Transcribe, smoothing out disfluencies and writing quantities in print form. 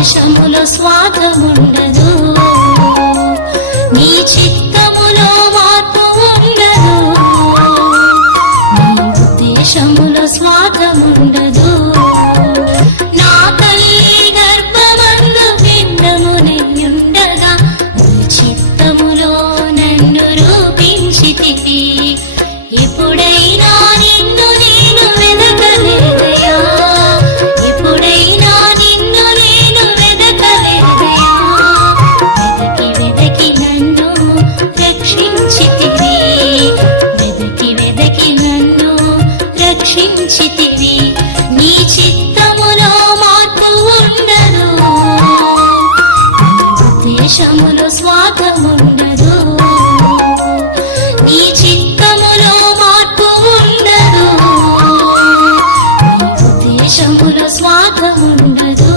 ఉద్దేశములో స్వార్థముండదు, నీ చిత్తములో మార్పు ఉండదు, నీ ఉద్దేశములో స్వార్థముండదు. నా తల్లి గర్భమందు భిన్నమునయుండగా నీ చిత్తములో నన్ను రూపించితివి. ఎప్పుడైనా నిన్ను నేను వెదకలేదయా, ఎప్పుడైనా నిన్ను నేను వెదకలేదయా. వెదకి వెదకి నన్ను రక్షించితివి, వెదకి వెదకి నన్ను రక్షించితివి. నీ చిత్తములో మార్పు ఉండదు, ఉద్దేశములో స్వార్థముండదు, నీ చిత్తములో మార్పు ఉండదు, నీ ఉద్దేశములో స్వార్థముండదు.